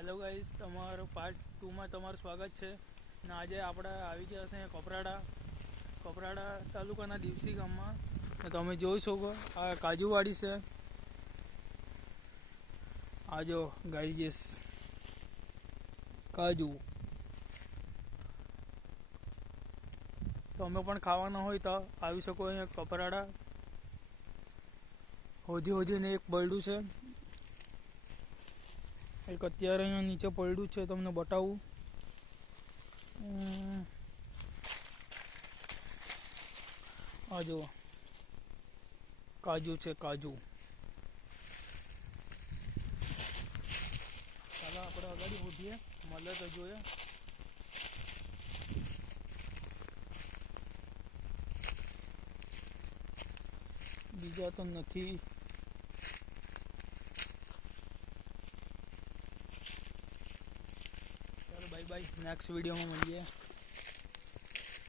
Hello guys, તમારું part 2માં તમારું સ્વાગત છે. ને આજે આપણે આવી ગયા છે કપરાડા તાલુકાના દિવસી ગામમાં. ને તમે જોઈ શકો આ કાજુવાડી છે. આ જો ગાઈજીસ કાજુ. તમે પણ ખાવાના હોય તો આવી શકો અહીંયા કપરાડા. હોધીને એક બરડું છે. એક અત્યારે અહીંયા નીચે પડ્યું છે, તમને બતાવું. આ જો કાજુ છે, કાજુ. ચાલો આપણે આગળ હોધીએ, મળે તો જોઈએ. બીજા તો નથી. ચાલો બાય બાય, નેક્સ્ટ વિડીયોમાં મળીએ.